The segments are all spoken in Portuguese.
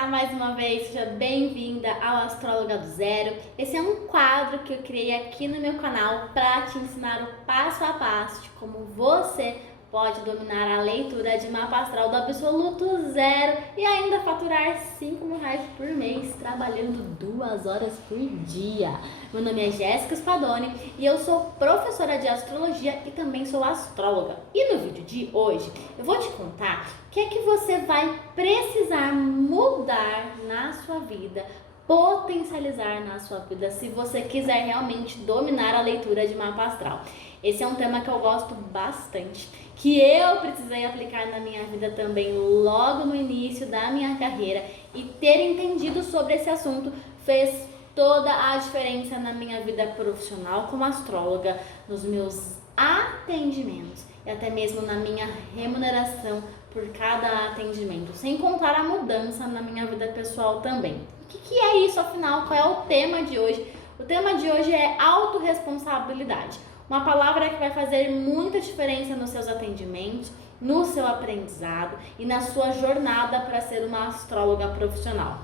Olá, mais uma vez, seja bem-vinda ao Astróloga do Zero. Esse é um quadro que eu criei aqui no meu canal para te ensinar o passo a passo de como você pode dominar a leitura de mapa astral do absoluto zero e ainda faturar R$ 5.000 por mês trabalhando 2 horas por dia. Meu nome é Jéssica Spadoni e eu sou professora de astrologia e também sou astróloga. E no vídeo de hoje eu vou te contar o que é que você vai precisar mudar na sua vida, potencializar na sua vida, se você quiser realmente dominar a leitura de mapa astral. Esse é um tema que eu gosto bastante, que eu precisei aplicar na minha vida também logo no início da minha carreira, e ter entendido sobre esse assunto fez toda a diferença na minha vida profissional como astróloga, nos meus atendimentos e até mesmo na minha remuneração por cada atendimento, sem contar a mudança na minha vida pessoal também. O que é isso, afinal? Qual é o tema de hoje? O tema de hoje é autorresponsabilidade, uma palavra que vai fazer muita diferença nos seus atendimentos, no seu aprendizado e na sua jornada para ser uma astróloga profissional.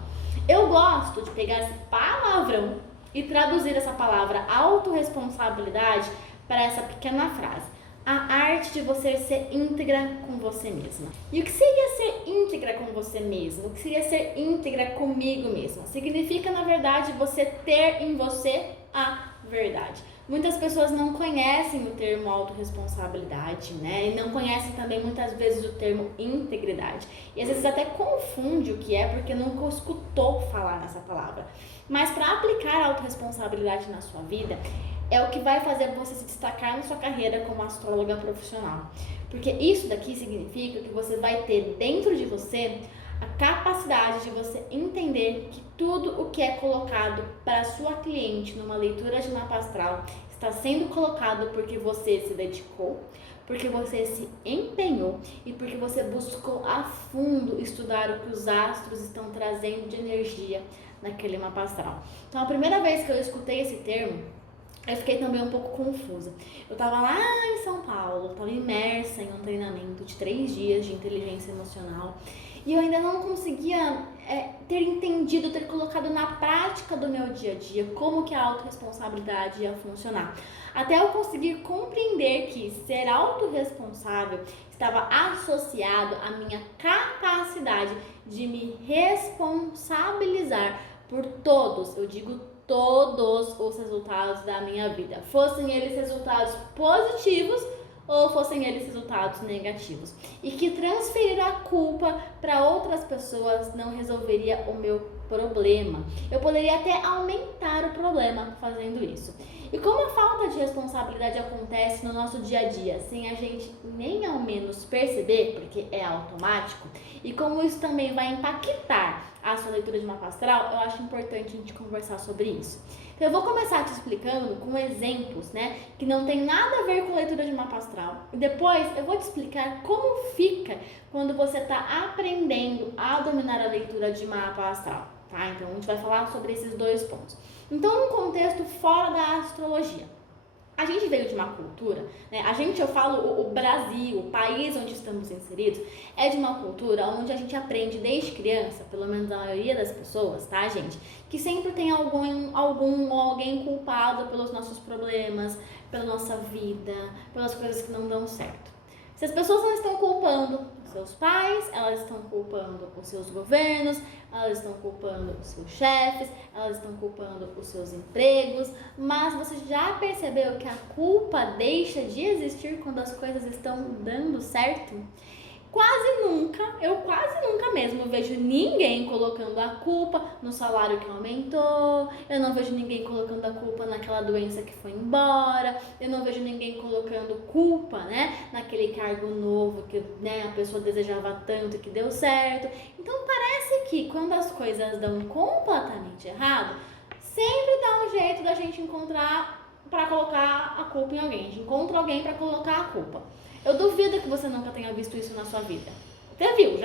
Eu gosto de pegar esse palavrão e traduzir essa palavra autorresponsabilidade para essa pequena frase: a arte de você ser íntegra com você mesma. E o que seria ser íntegra com você mesma? O que seria ser íntegra comigo mesma? Significa, na verdade, você ter em você a verdade. Muitas pessoas não conhecem o termo autorresponsabilidade, né? E não conhecem também muitas vezes o termo integridade. E às vezes até confunde o que é porque nunca escutou falar nessa palavra. Mas para aplicar a autorresponsabilidade na sua vida, é o que vai fazer você se destacar na sua carreira como astróloga profissional. Porque isso daqui significa que você vai ter dentro de você a capacidade de você entender que tudo o que é colocado para a sua cliente numa leitura de mapa astral está sendo colocado porque você se dedicou, porque você se empenhou e porque você buscou a fundo estudar o que os astros estão trazendo de energia naquele mapa astral. Então, a primeira vez que eu escutei esse termo, eu fiquei também um pouco confusa. Eu tava lá em São Paulo, tava imersa em um treinamento de 3 dias de inteligência emocional e eu ainda não conseguia ter entendido, ter colocado na prática do meu dia a dia como que a autorresponsabilidade ia funcionar. Até eu conseguir compreender que ser autorresponsável estava associado à minha capacidade de me responsabilizar por todos, eu digo todos os resultados da minha vida, fossem eles resultados positivos ou fossem eles resultados negativos, e que transferir a culpa para outras pessoas não resolveria o meu problema. Eu poderia até aumentar o problema fazendo isso. E como a falta de responsabilidade acontece no nosso dia a dia, sem a gente nem ao menos perceber, porque é automático, e como isso também vai impactar a sua leitura de mapa astral, eu acho importante a gente conversar sobre isso. Então eu vou começar te explicando com exemplos, né, que não tem nada a ver com leitura de mapa astral. E depois eu vou te explicar como fica quando você está aprendendo a dominar a leitura de mapa astral, tá? Então a gente vai falar sobre esses 2 pontos. Então, num contexto fora da astrologia, a gente veio de uma cultura, né? Eu falo o Brasil, o país onde estamos inseridos, é de uma cultura onde a gente aprende desde criança, pelo menos a maioria das pessoas, tá, gente? Que sempre tem alguém culpado pelos nossos problemas, pela nossa vida, pelas coisas que não dão certo. Se as pessoas não estão culpando os seus pais, elas estão culpando os seus governos, elas estão culpando os seus chefes, elas estão culpando os seus empregos, mas você já percebeu que a culpa deixa de existir quando as coisas estão dando certo? Eu quase nunca mesmo vejo ninguém colocando a culpa no salário que aumentou, eu não vejo ninguém colocando a culpa naquela doença que foi embora, eu não vejo ninguém colocando culpa, né, naquele cargo novo que, né, a pessoa desejava tanto e que deu certo. Então parece que quando as coisas dão completamente errado, sempre dá um jeito da gente encontrar para colocar a culpa em alguém, a gente encontra alguém para colocar a culpa. Eu duvido que você nunca tenha visto isso na sua vida. Já viu.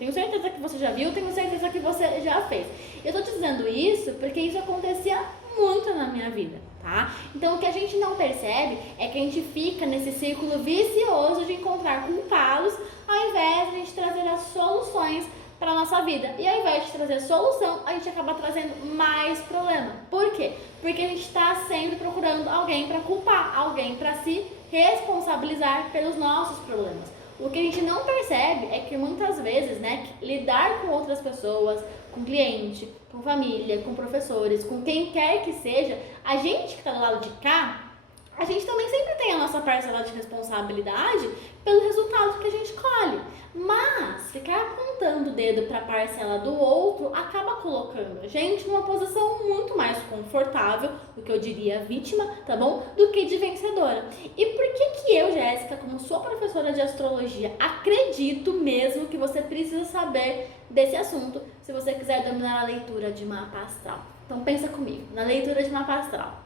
Tenho certeza que você já viu, tenho certeza que você já fez. Eu tô te dizendo isso porque isso acontecia muito na minha vida, tá? Então o que a gente não percebe é que a gente fica nesse círculo vicioso de encontrar culpados, ao invés de a gente trazer as soluções para a nossa vida. E ao invés de trazer solução, a gente acaba trazendo mais problema. Por quê? Porque a gente está sempre procurando alguém para culpar, alguém para se responsabilizar pelos nossos problemas. O que a gente não percebe é que muitas vezes, né, lidar com outras pessoas, com cliente, com família, com professores, com quem quer que seja, a gente que está do lado de cá, a gente também sempre tem a nossa parcela de responsabilidade pelo resultado que a gente colhe. Mas ficar apontando o dedo para a parcela do outro acaba colocando a gente numa posição muito mais confortável, o que eu diria vítima, tá bom? Do que de vencedora. E por que eu, Jéssica, como sua professora de astrologia, acredito mesmo que você precisa saber desse assunto se você quiser dominar a leitura de mapa astral? Então pensa comigo, na leitura de mapa astral.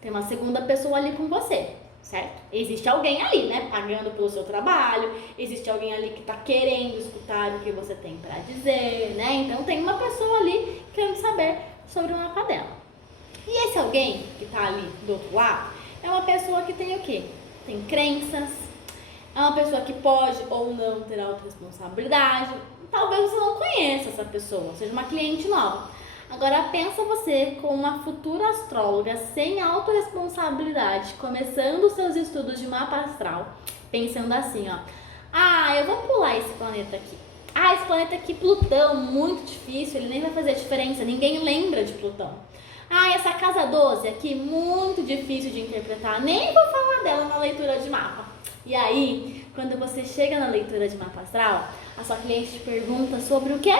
Tem uma segunda pessoa ali com você, certo? Existe alguém ali, né, pagando pelo seu trabalho, existe alguém ali que tá querendo escutar o que você tem para dizer, né? Então tem uma pessoa ali querendo saber sobre o mapa dela. E esse alguém que tá ali do outro lado é uma pessoa que tem o quê? Tem crenças, é uma pessoa que pode ou não ter autorresponsabilidade. Talvez você não conheça essa pessoa, seja uma cliente nova. Agora pensa você como uma futura astróloga sem autorresponsabilidade, começando os seus estudos de mapa astral, pensando assim, ó. Eu vou pular esse planeta aqui. Esse planeta aqui, Plutão, muito difícil, ele nem vai fazer diferença, ninguém lembra de Plutão. Essa casa 12 aqui, muito difícil de interpretar, nem vou falar dela na leitura de mapa. E aí, quando você chega na leitura de mapa astral, a sua cliente te pergunta sobre o quê?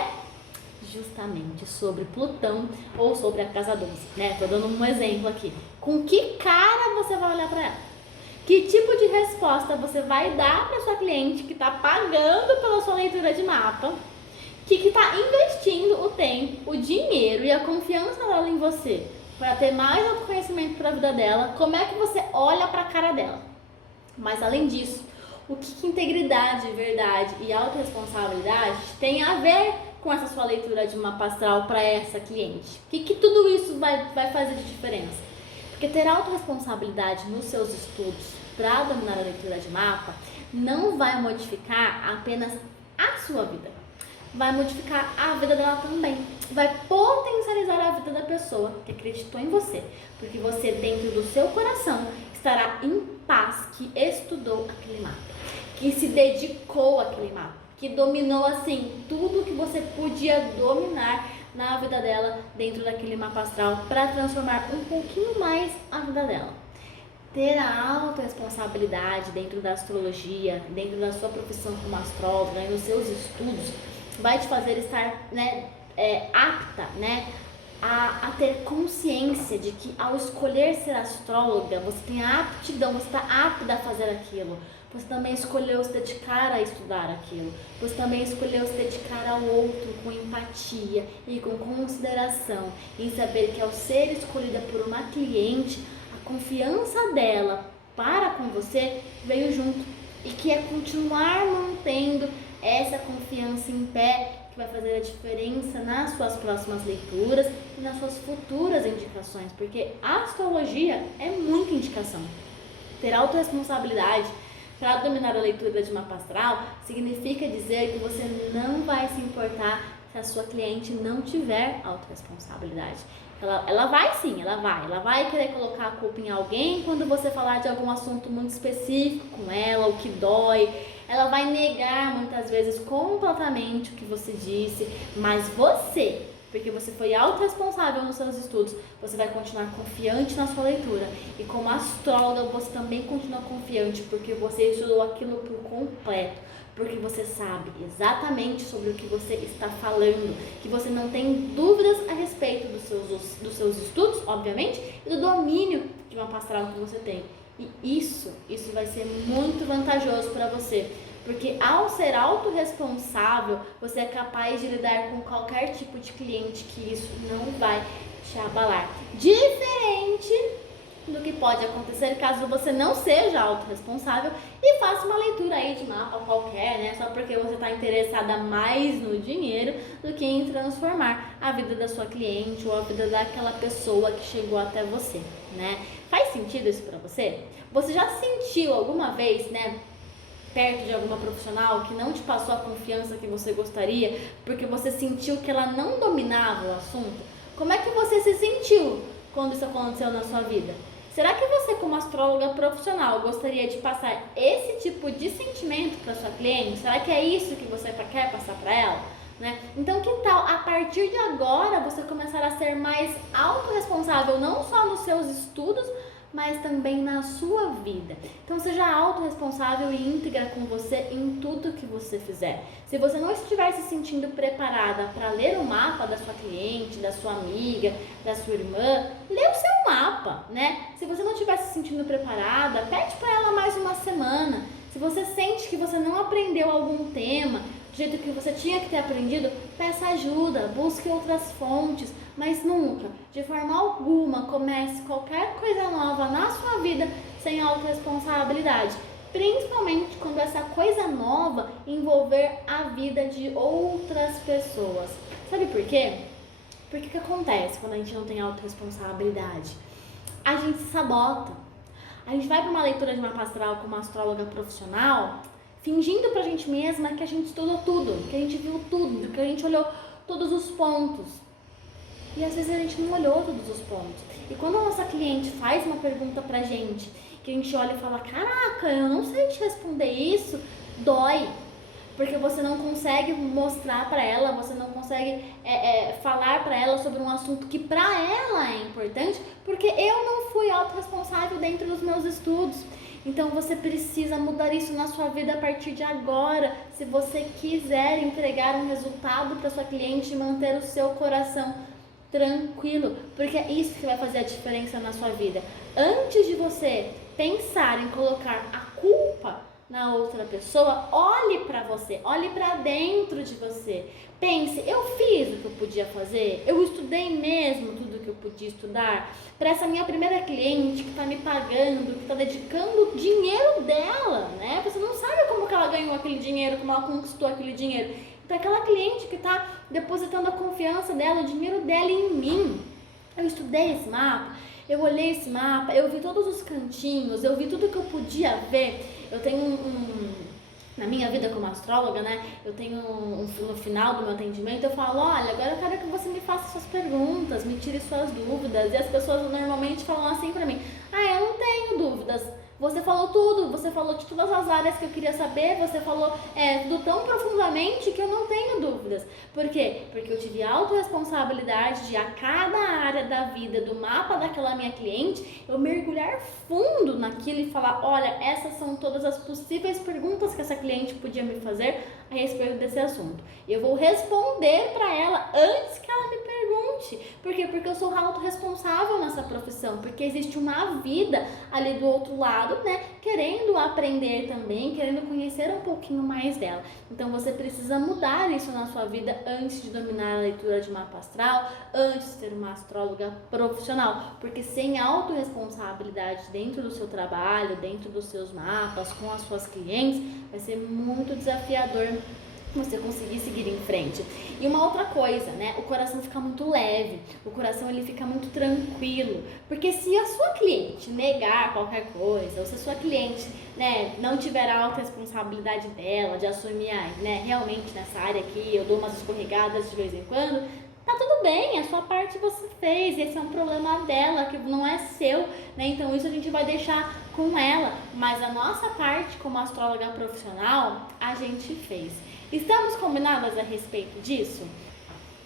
Justamente sobre Plutão ou sobre a casa 12, né? Tô dando um exemplo aqui. Com que cara você vai olhar para ela? Que tipo de resposta você vai dar para sua cliente que está pagando pela sua leitura de mapa, que está investindo o tempo, o dinheiro e a confiança dela em você para ter mais autoconhecimento para a vida dela? Como é que você olha para a cara dela? Mas além disso, o que integridade, verdade e autorresponsabilidade tem a ver com essa sua leitura de mapa astral para essa cliente? O que tudo isso vai fazer de diferença? Porque ter autorresponsabilidade nos seus estudos para dominar a leitura de mapa não vai modificar apenas a sua vida, vai modificar a vida dela também, vai potencializar a vida da pessoa que acreditou em você, porque você dentro do seu coração estará em paz, que estudou aquele mapa, que se dedicou àquele mapa, que dominou assim tudo que você podia dominar na vida dela dentro daquele mapa astral para transformar um pouquinho mais a vida dela. Ter a autorresponsabilidade dentro da astrologia, dentro da sua profissão como astróloga e nos seus estudos vai te fazer estar, apta, a ter consciência de que ao escolher ser astróloga, você tem a aptidão, você está apta a fazer aquilo. Você também escolheu se dedicar a estudar aquilo. Você também escolheu se dedicar ao outro com empatia e com consideração. Em saber que ao ser escolhida por uma cliente, a confiança dela para com você veio junto. E que é continuar mantendo essa confiança em pé que vai fazer a diferença nas suas próximas leituras e nas suas futuras indicações. Porque a astrologia é muita indicação. Ter autorresponsabilidade para dominar a leitura de mapa astral significa dizer que você não vai se importar se a sua cliente não tiver autorresponsabilidade. Ela vai sim, ela vai querer colocar a culpa em alguém quando você falar de algum assunto muito específico com ela, o que dói. Ela vai negar muitas vezes completamente o que você disse, mas você, porque você foi autorresponsável nos seus estudos, você vai continuar confiante na sua leitura. E como astróloga, você também continua confiante, porque você estudou aquilo por completo. Porque você sabe exatamente sobre o que você está falando, que você não tem dúvidas a respeito dos seus estudos, obviamente, e do domínio de uma astral que você tem. E isso vai ser muito vantajoso para você. Porque ao ser autorresponsável, você é capaz de lidar com qualquer tipo de cliente que isso não vai te abalar. Diferente do que pode acontecer caso você não seja autorresponsável e faça uma leitura aí de mapa qualquer, só porque você está interessada mais no dinheiro do que em transformar a vida da sua cliente ou a vida daquela pessoa que chegou até você, Faz sentido isso para você? Você já sentiu alguma vez, perto de alguma profissional que não te passou a confiança que você gostaria, porque você sentiu que ela não dominava o assunto? Como é que você se sentiu quando isso aconteceu na sua vida? Será que você, como astróloga profissional, gostaria de passar esse tipo de sentimento para sua cliente? Será que é isso que você quer passar para ela? Né? Então, que tal, a partir de agora, você começar a ser mais autorresponsável, não só nos seus estudos, mas também na sua vida. Então seja autorresponsável e íntegra com você em tudo que você fizer. Se você não estiver se sentindo preparada para ler o mapa da sua cliente, da sua amiga, da sua irmã, lê o seu mapa, né? Se você não estiver se sentindo preparada, pede para ela mais uma semana. Se você sente que você não aprendeu algum tema do jeito que você tinha que ter aprendido, peça ajuda, busque outras fontes, mas nunca, de forma alguma, comece qualquer coisa nova na sua vida sem autorresponsabilidade. Principalmente quando essa coisa nova envolver a vida de outras pessoas. Sabe por quê? Porque o que acontece quando a gente não tem autorresponsabilidade? A gente se sabota. A gente vai para uma leitura de mapa astral com uma astróloga profissional, fingindo pra gente mesma que a gente estudou tudo, que a gente viu tudo, que a gente olhou todos os pontos. E às vezes a gente não olhou todos os pontos. E quando a nossa cliente faz uma pergunta pra gente, que a gente olha e fala, caraca, eu não sei te responder isso, dói. Porque você não consegue mostrar pra ela, você não consegue falar pra ela sobre um assunto que pra ela é importante, porque eu não fui autorresponsável dentro dos meus estudos. Então você precisa mudar isso na sua vida a partir de agora, se você quiser entregar um resultado para sua cliente e manter o seu coração tranquilo, porque é isso que vai fazer a diferença na sua vida. Antes de você pensar em colocar a culpa na outra pessoa, olhe para você, olhe para dentro de você. Pense, eu fiz o que eu podia fazer? Eu estudei mesmo tudo que eu podia estudar? Para essa minha primeira cliente que está me pagando, que está dedicando o dinheiro dela, né? Você não sabe como que ela ganhou aquele dinheiro, como ela conquistou aquele dinheiro. Para aquela cliente que está depositando a confiança dela, o dinheiro dela em mim. Eu estudei esse mapa, eu olhei esse mapa, eu vi todos os cantinhos, eu vi tudo que eu podia ver. Eu tenho na minha vida como astróloga, né? Eu tenho no final do meu atendimento, eu falo, olha, agora eu quero que você me faça suas perguntas, me tire suas dúvidas. E as pessoas normalmente falam assim pra mim, eu não tenho dúvidas. Você falou tudo, você falou de todas as áreas que eu queria saber, você falou tudo tão profundamente que eu não tenho dúvidas. Por quê? Porque eu tive autorresponsabilidade de a cada área da vida, do mapa daquela minha cliente, eu mergulhar fundo naquilo e falar, olha, essas são todas as possíveis perguntas que essa cliente podia me fazer a respeito desse assunto. Eu vou responder para ela antes que ela me pergunte. Por quê? Porque eu sou autorresponsável nessa profissão, porque existe uma vida ali do outro lado, né, querendo aprender também, querendo conhecer um pouquinho mais dela. Então você precisa mudar isso na sua vida antes de dominar a leitura de mapa astral, antes de ser uma astróloga profissional, porque sem autorresponsabilidade dentro do seu trabalho, dentro dos seus mapas, com as suas clientes, vai ser muito desafiador você conseguir seguir em frente. E uma outra coisa, né? O coração fica muito leve, o coração ele fica muito tranquilo, porque se a sua cliente negar qualquer coisa, ou se a sua cliente, né, não tiver a autorresponsabilidade dela, de assumir, né, realmente nessa área aqui, eu dou umas escorregadas de vez em quando, tá tudo bem, a sua parte você fez, esse é um problema dela, que não é seu, né? Então isso a gente vai deixar com ela, mas a nossa parte como astróloga profissional, a gente fez. Estamos combinadas a respeito disso?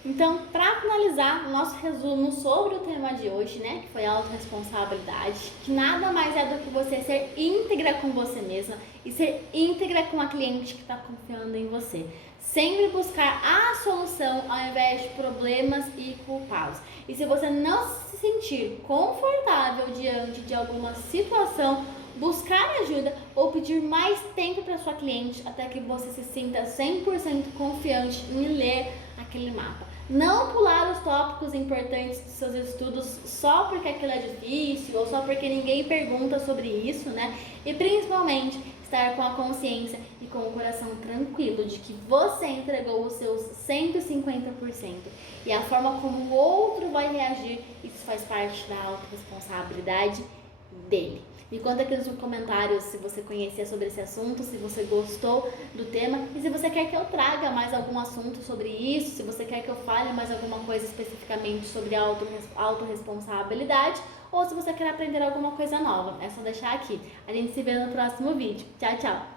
Então, para finalizar o nosso resumo sobre o tema de hoje, né, que foi a autorresponsabilidade, que nada mais é do que você ser íntegra com você mesma e ser íntegra com a cliente que está confiando em você. Sempre buscar a solução ao invés de problemas e culpados. E se você não se sentir confortável diante de alguma situação, buscar ajuda ou pedir mais tempo para sua cliente até que você se sinta 100% confiante em ler aquele mapa. Não pular os tópicos importantes dos seus estudos só porque aquilo é difícil ou só porque ninguém pergunta sobre isso, né? E principalmente estar com a consciência e com o coração tranquilo de que você entregou os seus 150% e a forma como o outro vai reagir, isso faz parte da autorresponsabilidade dele. Me conta aqui nos comentários se você conhecia sobre esse assunto, se você gostou do tema e se você quer que eu traga mais algum assunto sobre isso, se você quer que eu fale mais alguma coisa especificamente sobre autorresponsabilidade ou se você quer aprender alguma coisa nova. É só deixar aqui. A gente se vê no próximo vídeo. Tchau, tchau!